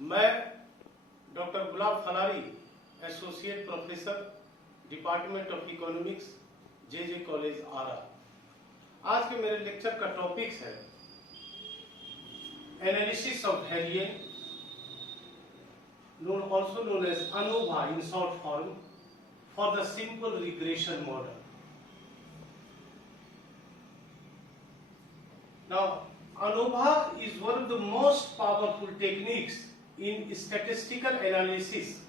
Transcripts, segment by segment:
मैं doctor Gulab Phalari, associate professor, department of economics, J college Arrah. आज के मेरे लेक्चर का टॉपिक है analysis of variance, also known as ANOVA in short form, for the simple regression model. Now, ANOVA is one of the most powerful techniques in statistical analysis,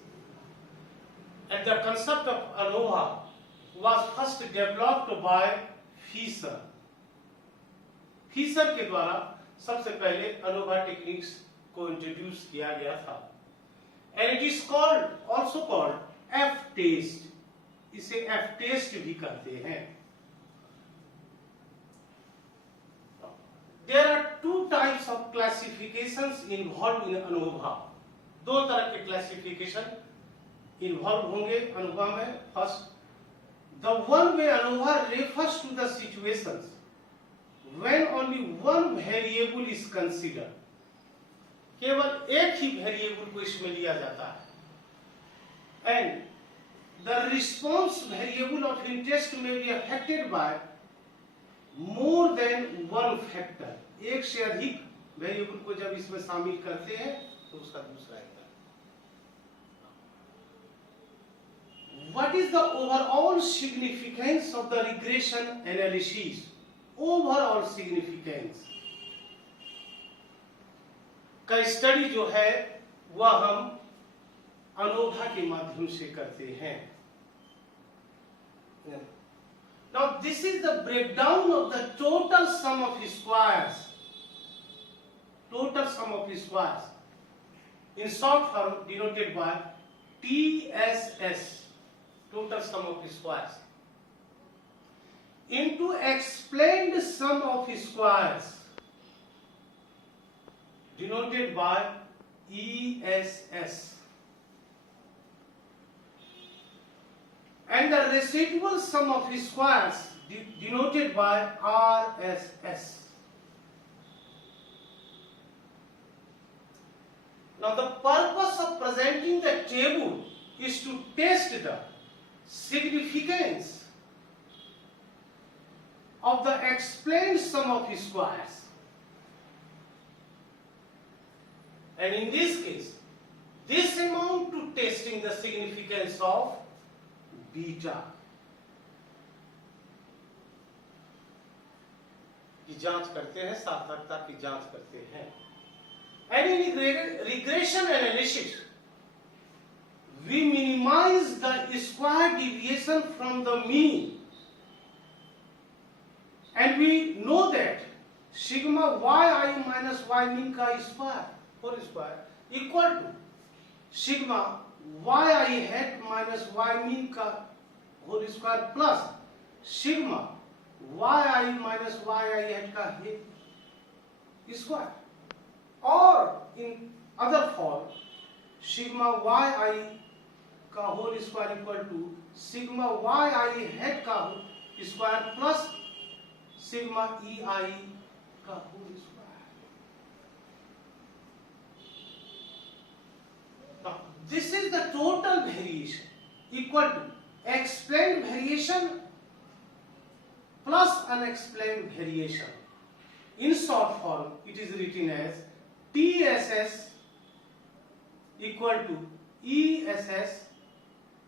and the concept of ANOVA was first developed by Fisher. Fisher के द्वारा सबसे पहले ANOVA techniques को introduce किया गया था, and it is also called F-test. इसे F-test भी कहते हैं. There are two types of classifications involved in ANOVA. दो तरह के क्लासिफिकेशन इन्वॉल्व होंगे ANOVA में. First, the one way ANOVA refers to the situations when only one variable is considered. केवल एक ही वेरिएबल को इसमें लिया जाता है, and the response variable of interest may be affected by more than one factor. एक से अधिक वेरिएबल को जब इसमें शामिल करते हैं तो उसका दूसरा आता है. What is the overall significance of the regression analysis? Overall significance का स्टडी जो है वह हम ANOVA के माध्यम से करते हैं. Now this is the breakdown of the total sum of squares. Total sum of squares, in short form denoted by TSS, total sum of squares, into explained sum of squares, denoted by ESS, and the residual sum of squares denoted by RSS. Now the purpose of presenting the table is to test the significance of the explained sum of squares. And in this case, this amount to testing the significance of beta. की जांच करते हैं, सार्थकता की जांच करते हैं. And in regression analysis, we minimize the square deviation from the mean, and we know that sigma yi minus y mean का square whole square equal to sigma yi hat minus y mean का whole square plus sigma yi minus yi hat का square, or in other form sigma yi का whole square equal to sigma yi hat का square plus sigma ei का whole square. This is the total variation equal to explained variation plus unexplained variation. In short form, it is written as TSS equal to ESS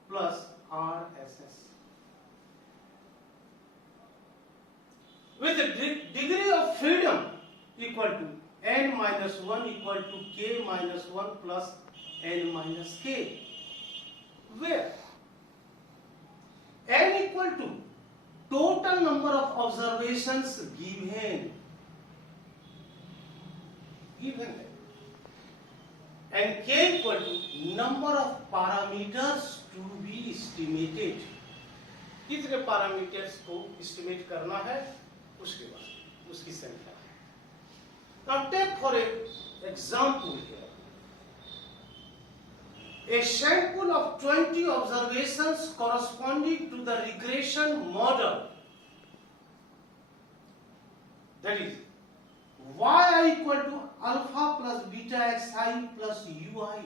plus RSS. With the degree of freedom equal to n minus 1 equal to k minus 1 plus n minus k, where n equal to total number of observations given, and k equal to number of parameters to be estimated. कितने parameters को estimate करना है उसके बाद उसकी संख्या. Now take for example here a sample of 20 observations corresponding to the regression model, that is yi equal to alpha plus beta xi plus ui,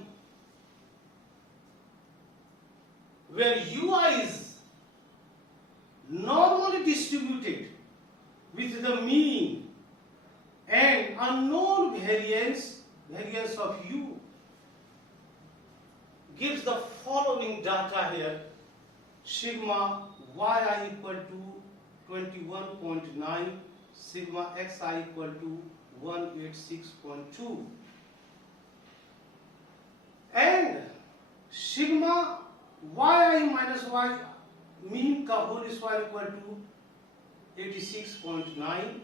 where ui is normally distributed with the mean and unknown variance of u, gives the following data here. Sigma yi equal to 21.9, sigma xi equal to 186.2, and sigma yi minus y mean का whole square equal to 86.9,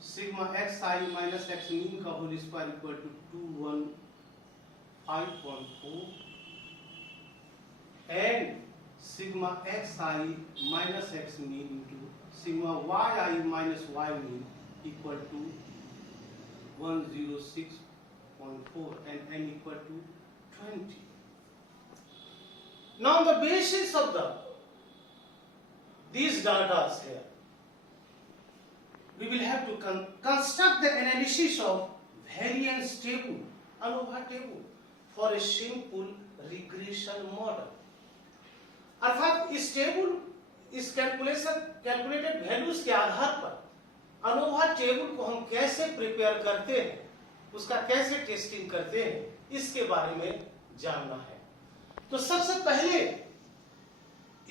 sigma xi minus x mean का whole square equal to 215.4, and sigma xi minus x mean into sigma yi minus y mean equal to 106.4 and n equal to 20. Now on the basis of these data here, we will have to construct the analysis of variance table, ANOVA table, for a simple regression model. अर्थात इस table, इस calculated values के आधार पर ANOVA table को हम कैसे prepare करते हैं, उसका कैसे टेस्टिंग करते हैं, इसके बारे में जानना है। तो सबसे पहले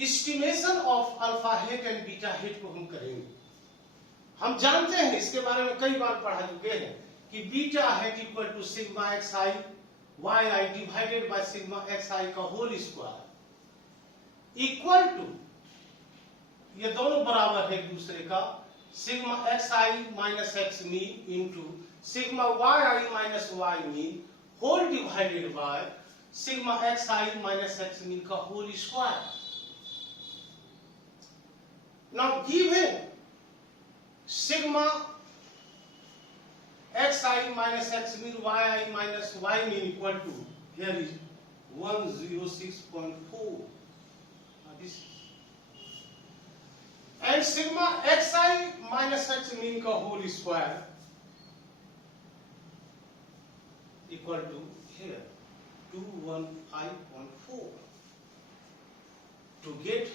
estimation of alpha hate and beta hate को हम करेंगे। हम जानते हैं, इसके बारे में कई बार पढ़ा चुके हैं कि beta hat equal to sigma xi yi divided by sigma xi का होल स्क्वायर इक्वल टू, ये दोनों बराबर है एक दूसरे का, sigma xi minus x mean into sigma yi minus y mean whole divided by sigma xi minus x mean का whole square. Now given sigma xi minus x mean yi minus y mean equal to, here is 106.4, this, and sigma xi minus x mean का whole square equal to here 215.4. to get,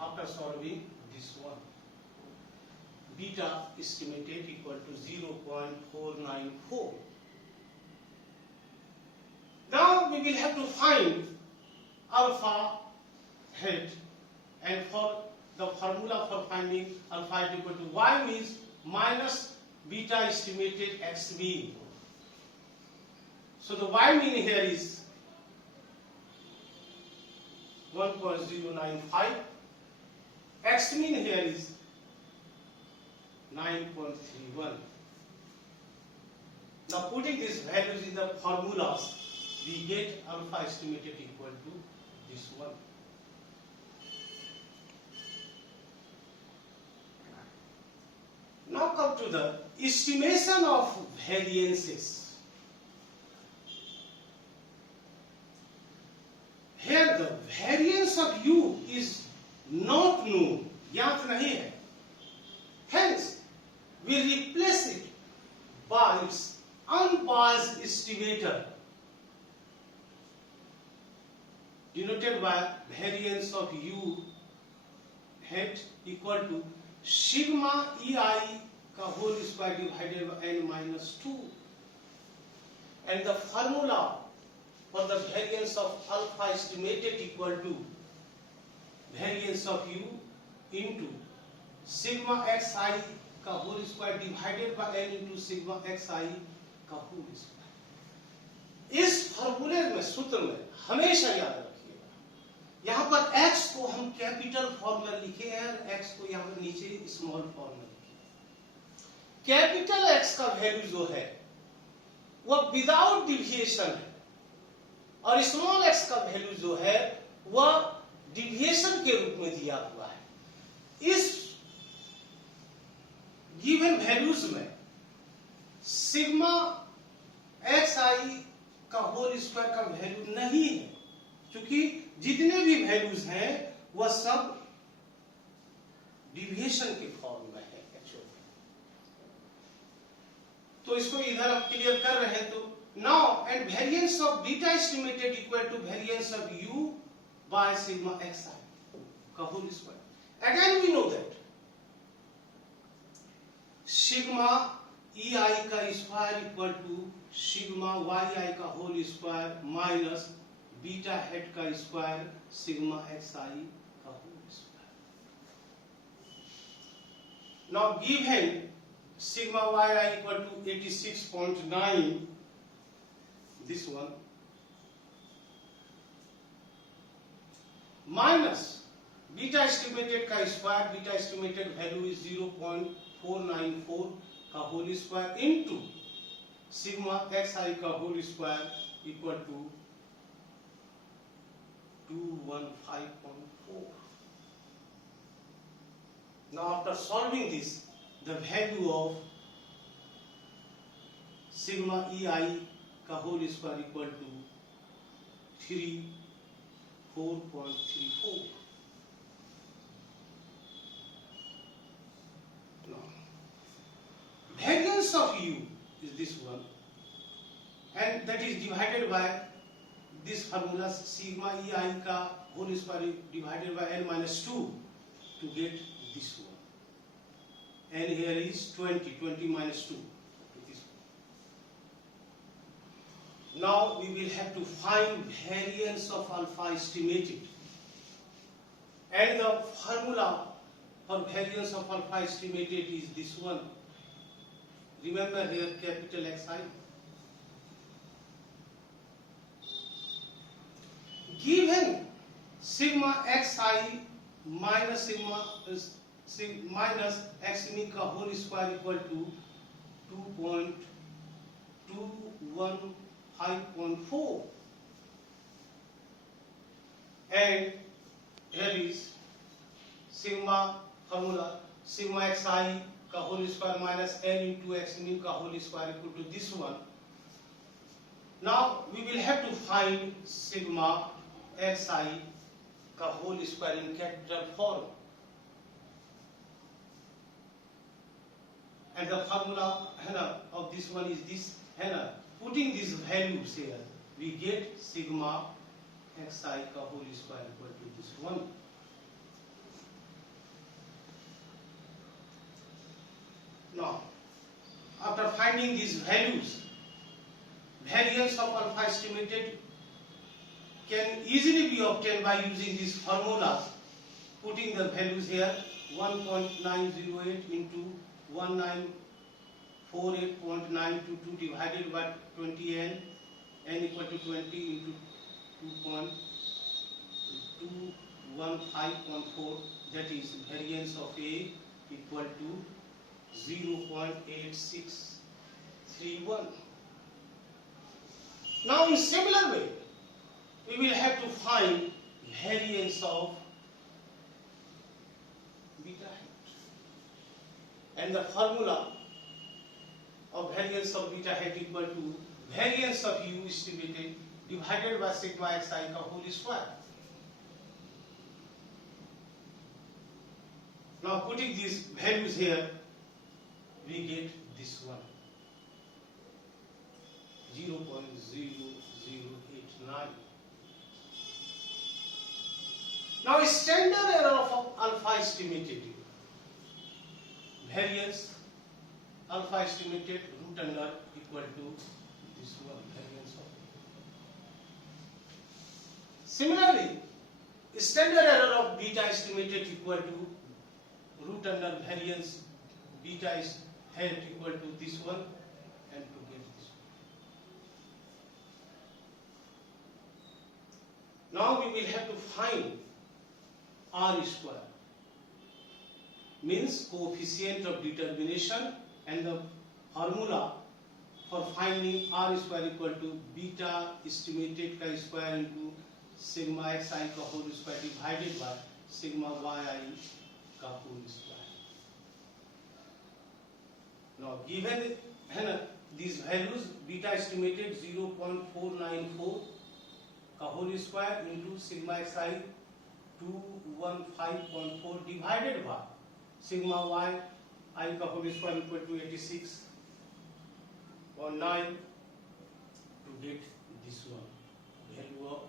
after solving this one, beta estimated equal to 0.494. Now we will have to find alpha head, and for the formula for finding alpha head equal to y means minus beta estimated x mean. So the y mean here is 1.095, x mean here is 9.31. Now putting these values in the formulas, we get alpha estimated equal to this one. Now come to the estimation of variances. Here the variance of u is not known, ज्ञात नहीं है. Hence, we replace it by its unbiased estimator, denoted by variance of u hat equal to sigma ei का whole square divided by n minus 2, and the formula for the variance of alpha estimated equal to variance of u into sigma xi का whole square divided by n into sigma xi का whole square. इस फॉर्मूले में, सूत्र में हमेशा याद रखिएगा, यहाँ पर x को हम कैपिटल फॉर्म में लिखे हैं, x को यहाँ पर नीचे स्मॉल फॉर्म में लिखे। कैपिटल x का वैल्यू जो है वह विदाउट डिविएशन है, और स्मॉल x का वैल्यू जो है वह डिविएशन के रूप में दिया हुआ है। इस गिवन वैल्यूज में सिग्मा xi का होल स्क्वायर का वैल्यू नहीं है, क्योंकि जितने भी वैल्यूज हैं वह सब डिविएशन के फॉर्म में है एक्चुअली। तो इसको इधर अब क्लियर कर रहे हैं। तो now and variance of beta estimated equal to variance of u by sigma xi का whole square. Again we know that sigma ei का square equal to sigma yi का whole square minus beta hat का square sigma xi का whole square. Now given sigma yi equal to 86.9, this one, minus beta estimated का square, beta estimated value is 0.494 का whole square into sigma xi का whole square equal to 215.4. Now after solving this, the value of sigma ei का whole square equal to 4.34. Now, variance of u is this one, and that is divided by this formula sigma ei का whole square divided by n minus 2 to get this one. And here is 20 minus 2. Now we will have to find variance of alpha estimated, and the formula for variance of alpha estimated is this one. Remember here capital Xi. Given sigma xi minus minus x min का whole square equal to 2.215.4, and here is sigma formula sigma xi का whole square minus n into x min का whole square equal to this one. Now we will have to find sigma xi का whole square in capital form. And the formula of this one is this. Putting these values here, we get sigma xi का whole square equal to this one. Now, after finding these values, variance of alpha estimated can easily be obtained by using these formulas. Putting the values here, 1.908 into 1948.922 divided by 20n, n equal to 20 into 2.215.4, that is variance of A equal to 0.8631. Now in similar way, we will have to find variance of beta hat. And the formula of variance of beta hat equal to variance of u estimated divided by sigma xi का whole square. Now putting these values here, we get this one, 0.0089. Now standard error of alpha estimated variance alpha estimated root under equal to this one, variance of. Similarly, standard error of beta estimated equal to root under variance beta is head equal to this one, and to get this one. Now we will have to find R square, means coefficient of determination, and the formula for finding R square equal to beta estimated का square into sigma xi का whole square divided by sigma yi का whole square. Now given these values, beta estimated 0.494 का whole square into sigma xi 215.4 divided by sigma y I का whole square equal to 86. 0.9 to get this one, value of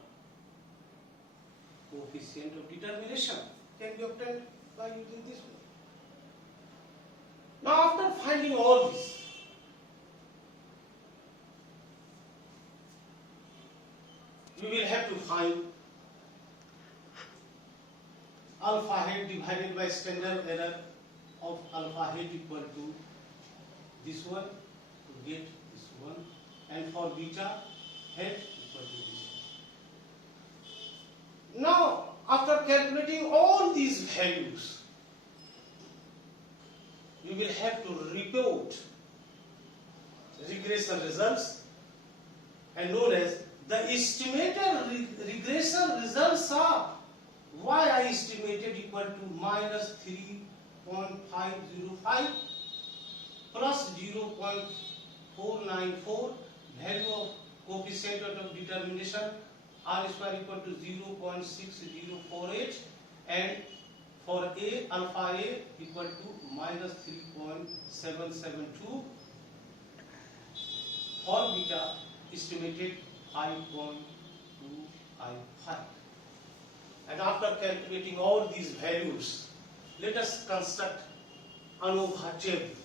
coefficient of determination can be obtained by using this one. Now after finding all this, we will have to find alpha head divided by standard error of alpha head equal to this one to get this one, and for beta head equal to this one. Now after calculating all these values, we will have to report regression results, and known as the estimated regression results are y I estimated equal to minus 3.505 plus 0.494, value of coefficient of determination r square equal to 0.6048, and for a alpha a equal to minus 3.772, for beta estimated 5.255. And after calculating all these values, let us construct ANOVA table.